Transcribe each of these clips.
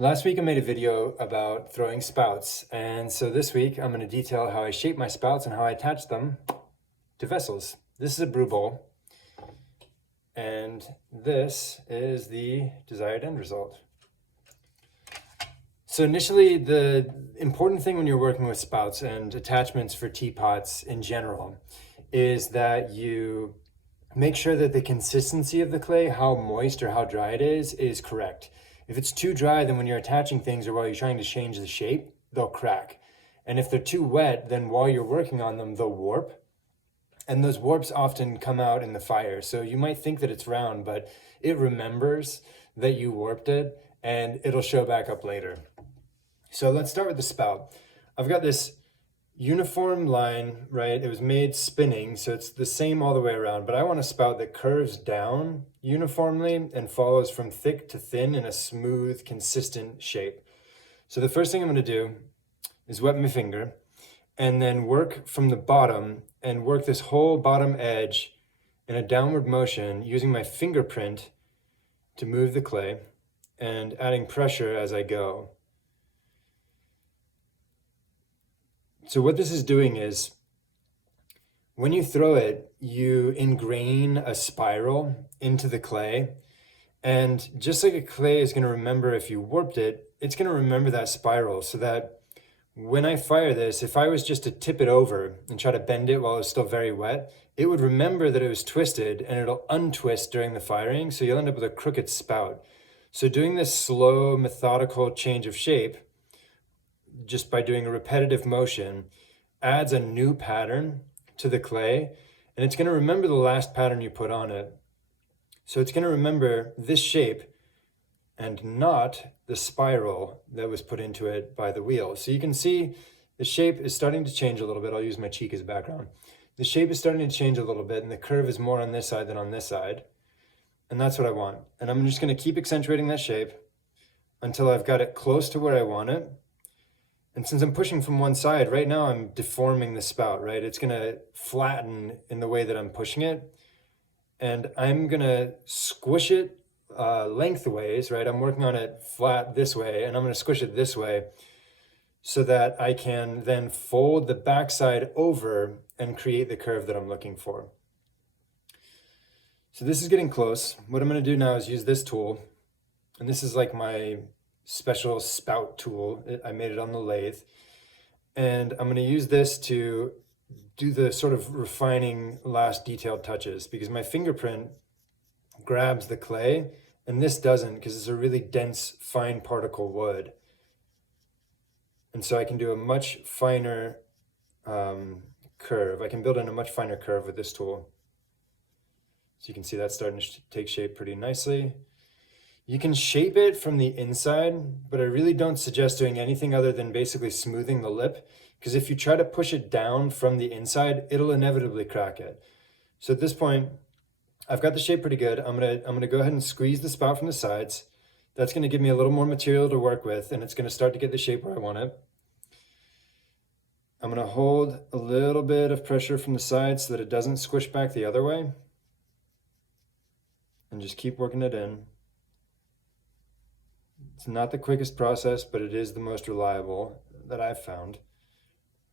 Last week I made a video about throwing spouts, and so this week I'm going to detail how I shape my spouts and how I attach them to vessels. This is a brew bowl, and this is the desired end result. So initially, the important thing when you're working with spouts and attachments for teapots in general is that you make sure that the consistency of the clay, how moist or how dry it is correct. If it's too dry, then when you're attaching things or while you're trying to change the shape, they'll crack. And if they're too wet, then while you're working on them, they'll warp. And those warps often come out in the fire. So you might think that it's round, but it remembers that you warped it and it'll show back up later. So let's start with the spout. I've got this uniform line, right? It was made spinning, so it's the same all the way around, but I want a spout that curves down uniformly and follows from thick to thin in a smooth, consistent shape. So the first thing I'm going to do is wet my finger and then work from the bottom and work this whole bottom edge in a downward motion using my fingerprint to move the clay and adding pressure as I go. So what this is doing is, when you throw it, you ingrain a spiral into the clay. And just like a clay is going to remember if you warped it, it's going to remember that spiral so that when I fire this, if I was just to tip it over and try to bend it while it's still very wet, it would remember that it was twisted and it'll untwist during the firing. So you'll end up with a crooked spout. So doing this slow, methodical change of shape, just by doing a repetitive motion, adds a new pattern to the clay, and it's going to remember the last pattern you put on it. So it's going to remember this shape and not the spiral that was put into it by the wheel. So you can see the shape is starting to change a little bit. I'll use my cheek as a background. The shape is starting to change a little bit, and the curve is more on this side than on this side. And that's what I want. And I'm just going to keep accentuating that shape until I've got it close to where I want it. And since I'm pushing from one side, right now I'm deforming the spout, right? It's going to flatten in the way that I'm pushing it. And I'm going to squish it lengthways, right? I'm working on it flat this way, and I'm going to squish it this way so that I can then fold the backside over and create the curve that I'm looking for. So this is getting close. What I'm going to do now is use this tool. And this is like my special spout tool. I made it on the lathe. And I'm going to use this to do the sort of refining last detailed touches, because my fingerprint grabs the clay and this doesn't, because it's a really dense, fine particle wood. And so I can do a much finer curve. I can build in a much finer curve with this tool. So you can see that's starting to take shape pretty nicely. You can shape it from the inside, but I really don't suggest doing anything other than basically smoothing the lip, because if you try to push it down from the inside, it'll inevitably crack it. So at this point, I've got the shape pretty good. I'm gonna go ahead and squeeze the spout from the sides. That's gonna give me a little more material to work with, and it's gonna start to get the shape where I want it. I'm gonna hold a little bit of pressure from the sides so that it doesn't squish back the other way, and just keep working it in. It's not the quickest process, but it is the most reliable that I've found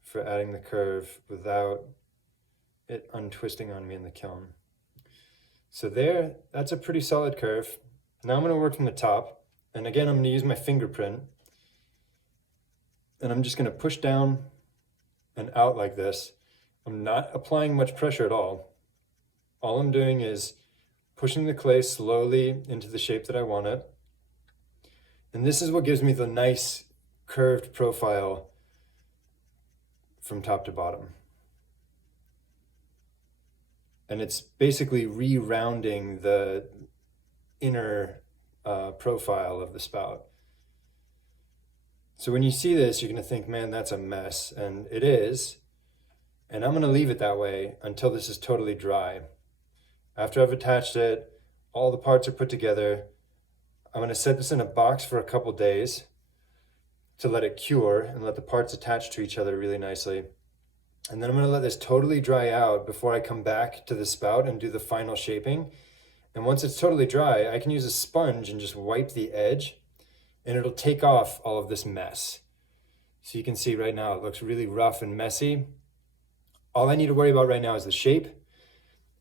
for adding the curve without it untwisting on me in the kiln. So there, that's a pretty solid curve. Now I'm going to work from the top. And again, I'm going to use my fingerprint. And I'm just going to push down and out like this. I'm not applying much pressure at all. All I'm doing is pushing the clay slowly into the shape that I want it. And this is what gives me the nice curved profile from top to bottom. And it's basically re-rounding the inner profile of the spout. So when you see this, you're going to think, man, that's a mess. And it is. And I'm going to leave it that way until this is totally dry. After I've attached it, all the parts are put together. I'm going to set this in a box for a couple days to let it cure and let the parts attach to each other really nicely. And then I'm going to let this totally dry out before I come back to the spout and do the final shaping. And once it's totally dry, I can use a sponge and just wipe the edge and it'll take off all of this mess. So you can see right now it looks really rough and messy. All I need to worry about right now is the shape,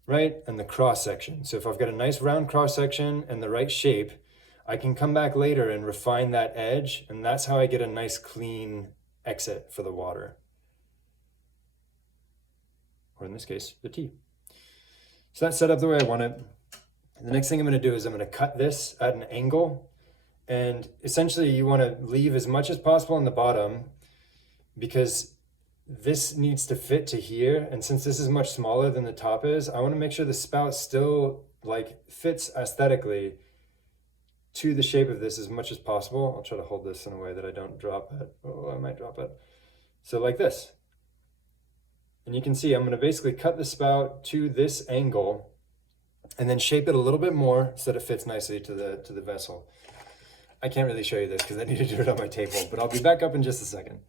right? And the cross section. So if I've got a nice round cross section and the right shape, I can come back later and refine that edge, and that's how I get a nice clean exit for the water. Or in this case, the tea. So that's set up the way I want it. And the next thing I'm going to do is I'm going to cut this at an angle. And essentially you want to leave as much as possible on the bottom because this needs to fit to here. And since this is much smaller than the top is, I want to make sure the spout still like fits aesthetically to the shape of this as much as possible. I'll try to hold this in a way that I don't drop it. Oh, I might drop it. So like this. And you can see I'm going to basically cut the spout to this angle and then shape it a little bit more so that it fits nicely to the vessel. I can't really show you this because I need to do it on my table, but I'll be back up in just a second.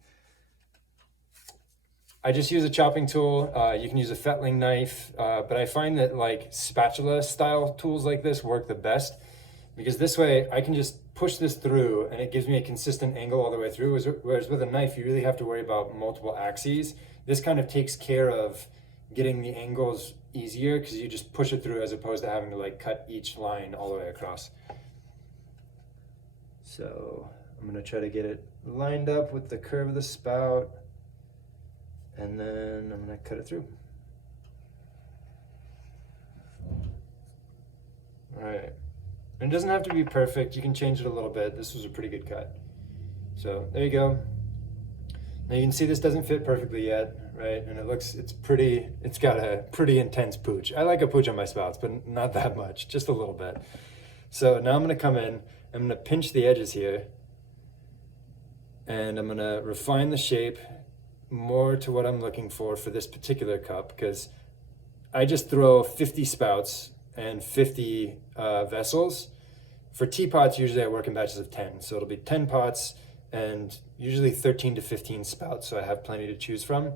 I just use a chopping tool. You can use a fettling knife, but I find that like spatula style tools like this work the best because this way I can just push this through and it gives me a consistent angle all the way through, whereas with a knife you really have to worry about multiple axes. This kind of takes care of getting the angles easier because you just push it through as opposed to having to like cut each line all the way across. So I'm going to try to get it lined up with the curve of the spout, and then I'm going to cut it through. All right. And it doesn't have to be perfect. You can change it a little bit. This was a pretty good cut. So there you go. Now you can see this doesn't fit perfectly yet, right? And it's got a pretty intense pooch. I like a pooch on my spouts, but not that much, just a little bit. So now I'm going to come in, I'm going to pinch the edges here, and I'm going to refine the shape more to what I'm looking for this particular cup, because I just throw 50 spouts and 50 vessels. For teapots, usually I work in batches of 10. So it'll be 10 pots and usually 13 to 15 spouts. So I have plenty to choose from.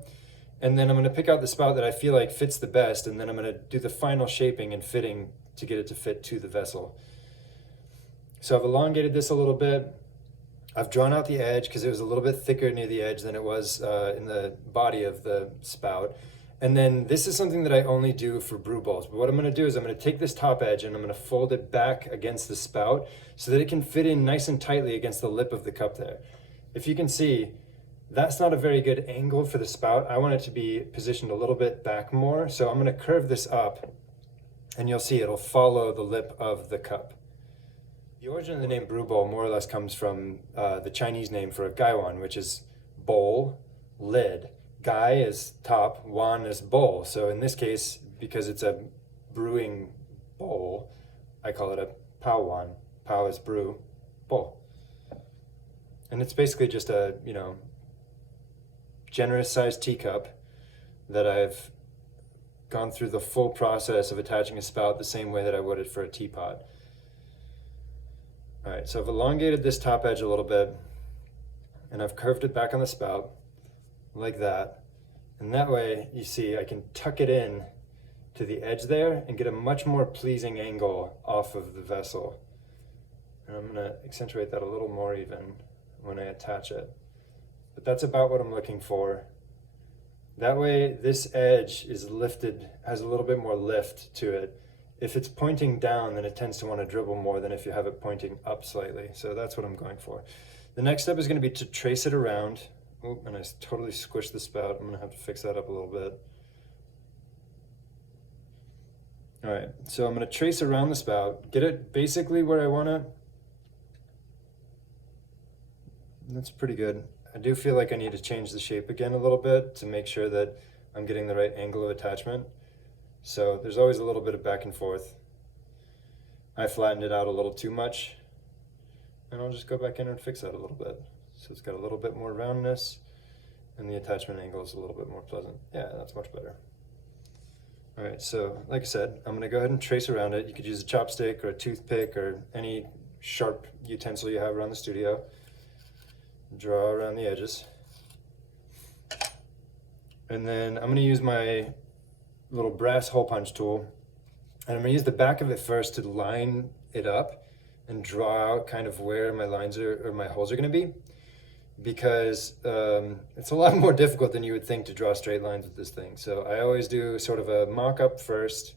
And then I'm going to pick out the spout that I feel like fits the best. And then I'm going to do the final shaping and fitting to get it to fit to the vessel. So I've elongated this a little bit. I've drawn out the edge because it was a little bit thicker near the edge than it was in the body of the spout. And then this is something that I only do for brew bowls. But what I'm going to do is I'm going to take this top edge and I'm going to fold it back against the spout so that it can fit in nice and tightly against the lip of the cup there. If you can see, that's not a very good angle for the spout. I want it to be positioned a little bit back more. So I'm going to curve this up and you'll see it'll follow the lip of the cup. The origin of the name brew bowl more or less comes from the Chinese name for a gaiwan, which is bowl, lid. Gai is top, wan is bowl. So in this case, because it's a brewing bowl, I call it a pao wan. Pao is brew, bowl. And it's basically just a, generous sized teacup that I've gone through the full process of attaching a spout the same way that I would it for a teapot. All right, so I've elongated this top edge a little bit and I've curved it back on the spout like that. And that way, you see, I can tuck it in to the edge there and get a much more pleasing angle off of the vessel. And I'm gonna accentuate that a little more even when I attach it. But that's about what I'm looking for. That way, this edge is lifted, has a little bit more lift to it. If it's pointing down, then it tends to want to dribble more than if you have it pointing up slightly. So that's what I'm going for. The next step is going to be to trace it around. Oh, and I totally squished the spout. I'm going to have to fix that up a little bit. All right, so I'm going to trace around the spout, get it basically where I want it. That's pretty good. I do feel like I need to change the shape again a little bit to make sure that I'm getting the right angle of attachment. So there's always a little bit of back and forth. I flattened it out a little too much, and I'll just go back in and fix that a little bit. So it's got a little bit more roundness, and the attachment angle is a little bit more pleasant. Yeah, that's much better. All right, so like I said, I'm gonna go ahead and trace around it. You could use a chopstick or a toothpick or any sharp utensil you have around the studio. Draw around the edges. And then I'm gonna use my little brass hole punch tool, and I'm gonna use the back of it first to line it up, and draw out kind of where my lines or my holes are going to be, because it's a lot more difficult than you would think to draw straight lines with this thing. So I always do sort of a mock-up first,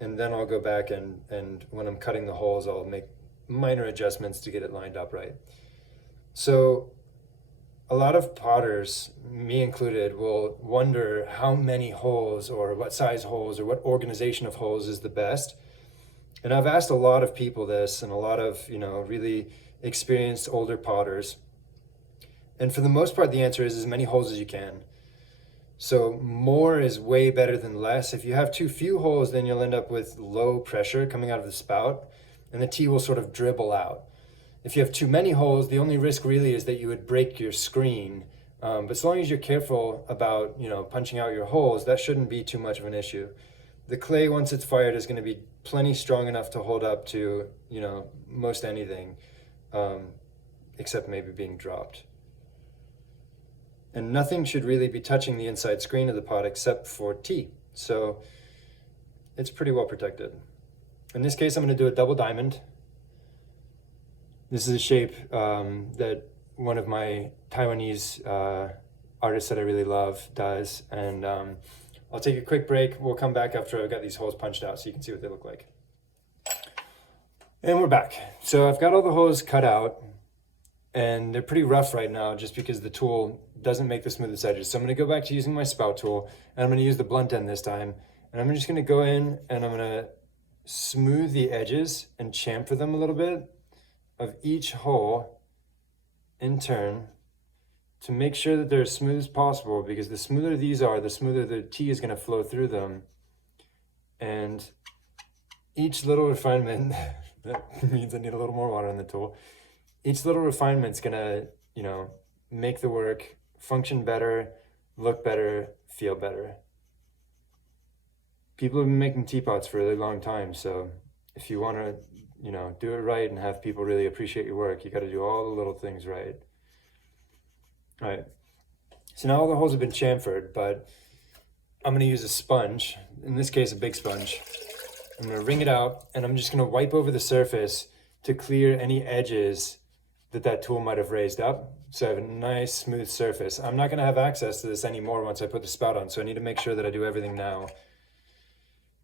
and then I'll go back and when I'm cutting the holes, I'll make minor adjustments to get it lined up right. So a lot of potters, me included, will wonder how many holes or what size holes or what organization of holes is the best. And I've asked a lot of people this, and a lot of, really experienced older potters. And for the most part, the answer is as many holes as you can. So more is way better than less. If you have too few holes, then you'll end up with low pressure coming out of the spout, and the tea will sort of dribble out. If you have too many holes, the only risk really is that you would break your screen. But as long as you're careful about, punching out your holes, that shouldn't be too much of an issue. The clay, once it's fired, is going to be plenty strong enough to hold up to, most anything, except maybe being dropped. And nothing should really be touching the inside screen of the pot except for tea. So it's pretty well protected. In this case, I'm going to do a double diamond. This is a shape that one of my Taiwanese artists that I really love does. And I'll take a quick break. We'll come back after I've got these holes punched out so you can see what they look like. And we're back. So I've got all the holes cut out, and they're pretty rough right now just because the tool doesn't make the smoothest edges. So I'm going to go back to using my spout tool, and I'm going to use the blunt end this time. And I'm just going to go in and I'm going to smooth the edges and chamfer them a little bit of each hole in turn to make sure that they're as smooth as possible, because the smoother these are, the smoother the tea is going to flow through them. And each little refinement, that means I need a little more water on the tool. Each little refinement's going to, make the work function better, look better, feel better. People have been making teapots for a really long time, so if you want to, do it right and have people really appreciate your work, you got to do all the little things right. All right. So now all the holes have been chamfered, but I'm going to use a sponge, in this case a big sponge. I'm going to wring it out, and I'm just going to wipe over the surface to clear any edges that tool might have raised up. So I have a nice smooth surface. I'm not going to have access to this anymore once I put the spout on, so I need to make sure that I do everything now.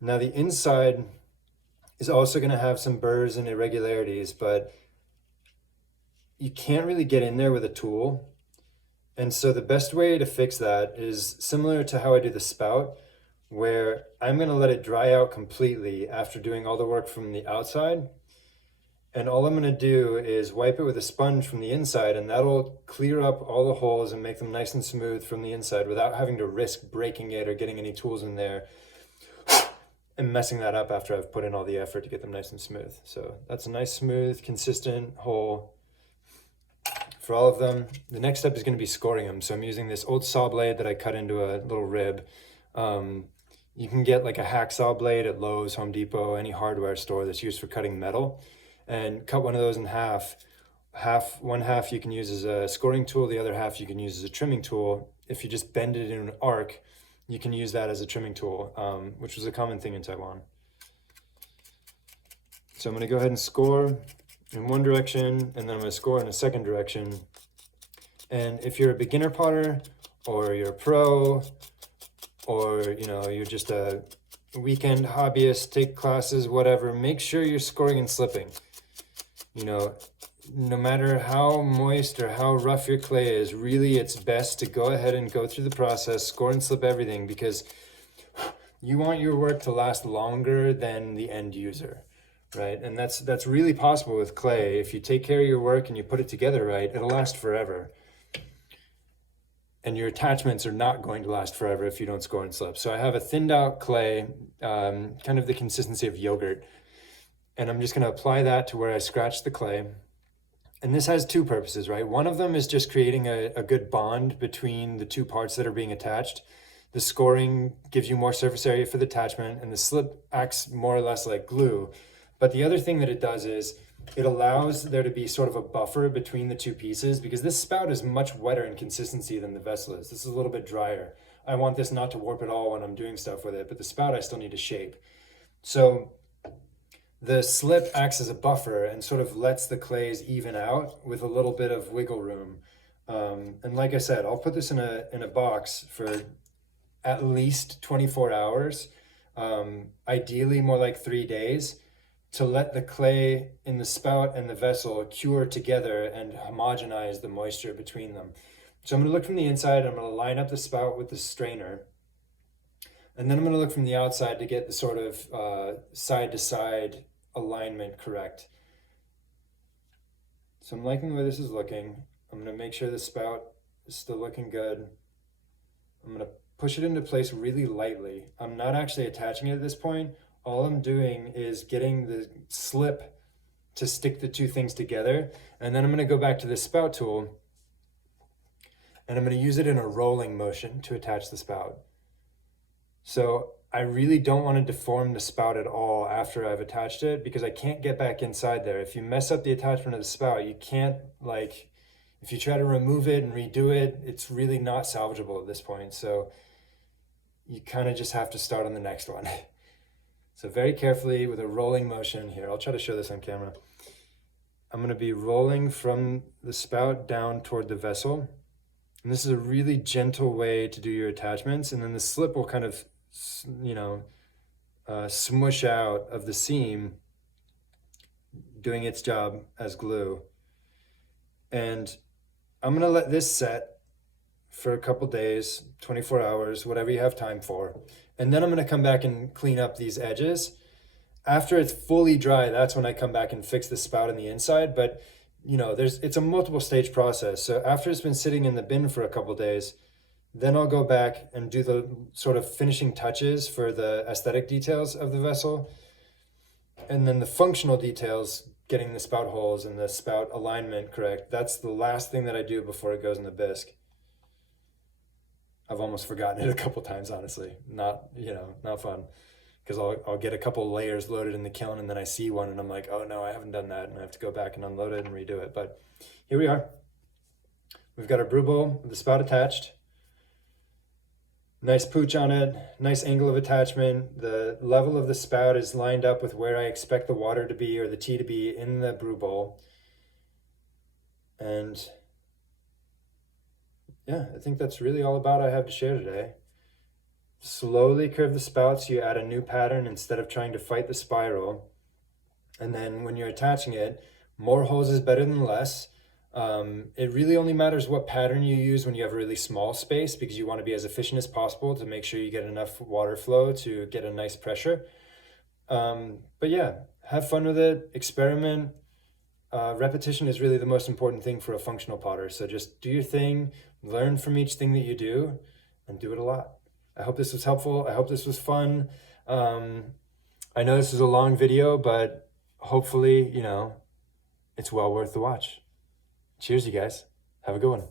Now the inside is also going to have some burrs and irregularities, but you can't really get in there with a tool. And so the best way to fix that is similar to how I do the spout, where I'm going to let it dry out completely after doing all the work from the outside. And all I'm going to do is wipe it with a sponge from the inside, and that'll clear up all the holes and make them nice and smooth from the inside without having to risk breaking it or getting any tools in there and messing that up after I've put in all the effort to get them nice and smooth. So that's a nice, smooth, consistent hole for all of them. The next step is going to be scoring them. So I'm using this old saw blade that I cut into a little rib. You can get like a hacksaw blade at Lowe's, Home Depot, any hardware store that's used for cutting metal, and cut one of those in half. One half you can use as a scoring tool, the other half you can use as a trimming tool. If you just bend it in an arc, you can use that as a trimming tool, which was a common thing in Taiwan. So I'm going to go ahead and score in one direction, and then I'm going to score in a second direction. And if you're a beginner potter, or you're a pro, or you're just a weekend hobbyist, take classes, whatever, make sure you're scoring and slipping. No matter how moist or how rough your clay is, really it's best to go ahead and go through the process, score and slip everything, because you want your work to last longer than the end user, right? And that's really possible with clay. If you take care of your work and you put it together right, it'll last forever. And your attachments are not going to last forever if you don't score and slip. So I have a thinned out clay, kind of the consistency of yogurt, and I'm just going to apply that to where I scratched the clay. And this has two purposes, right? One of them is just creating a good bond between the two parts that are being attached. The scoring gives you more surface area for the attachment, and the slip acts more or less like glue. But the other thing that it does is it allows there to be sort of a buffer between the two pieces, because this spout is much wetter in consistency than the vessel is. This is a little bit drier. I want this not to warp at all when I'm doing stuff with it, but the spout I still need to shape. So the slip acts as a buffer and sort of lets the clays even out with a little bit of wiggle room. And like I said, I'll put this in a box for at least 24 hours, ideally more like 3 days, to let the clay in the spout and the vessel cure together and homogenize the moisture between them. So I'm going to look from the inside, I'm going to line up the spout with the strainer, and then I'm going to look from the outside to get the sort of side-to-side alignment correct. So I'm liking the way this is looking. I'm going to make sure the spout is still looking good. I'm going to push it into place really lightly. I'm not actually attaching it at this point. All I'm doing is getting the slip to stick the two things together. And then I'm going to go back to the spout tool and I'm going to use it in a rolling motion to attach the spout. So I really don't want to deform the spout at all after I've attached it, because I can't get back inside there. If you mess up the attachment of the spout, you can't, like, if you try to remove it and redo it, it's really not salvageable at this point. So you kind of just have to start on the next one. So very carefully with a rolling motion here, I'll try to show this on camera. I'm going to be rolling from the spout down toward the vessel. And this is a really gentle way to do your attachments. And then the slip will kind of, smush out of the seam, doing its job as glue. And I'm going to let this set for a couple days, 24 hours, whatever you have time for. And then I'm going to come back and clean up these edges. After it's fully dry, that's when I come back and fix the spout on the inside. But it's a multiple stage process. So after it's been sitting in the bin for a couple days, then I'll go back and do the sort of finishing touches for the aesthetic details of the vessel. And then the functional details, getting the spout holes and the spout alignment correct, that's the last thing that I do before it goes in the bisque. I've almost forgotten it a couple times, honestly. Not fun. Because I'll get a couple layers loaded in the kiln and then I see one and I'm like, oh no, I haven't done that. And I have to go back and unload it and redo it. But here we are. We've got our brew bowl with the spout attached. Nice pooch on it, nice angle of attachment. The level of the spout is lined up with where I expect the water to be or the tea to be in the brew bowl. And yeah, I think that's really all I have to share today. Slowly curve the spouts, you add a new pattern instead of trying to fight the spiral. And then when you're attaching it, more holes is better than less. It really only matters what pattern you use when you have a really small space, because you want to be as efficient as possible to make sure you get enough water flow to get a nice pressure. But yeah, have fun with it, experiment. Repetition is really the most important thing for a functional potter. So just do your thing, learn from each thing that you do, and do it a lot. I hope this was helpful. I hope this was fun. I know this is a long video, but hopefully, it's well worth the watch. Cheers, you guys. Have a good one.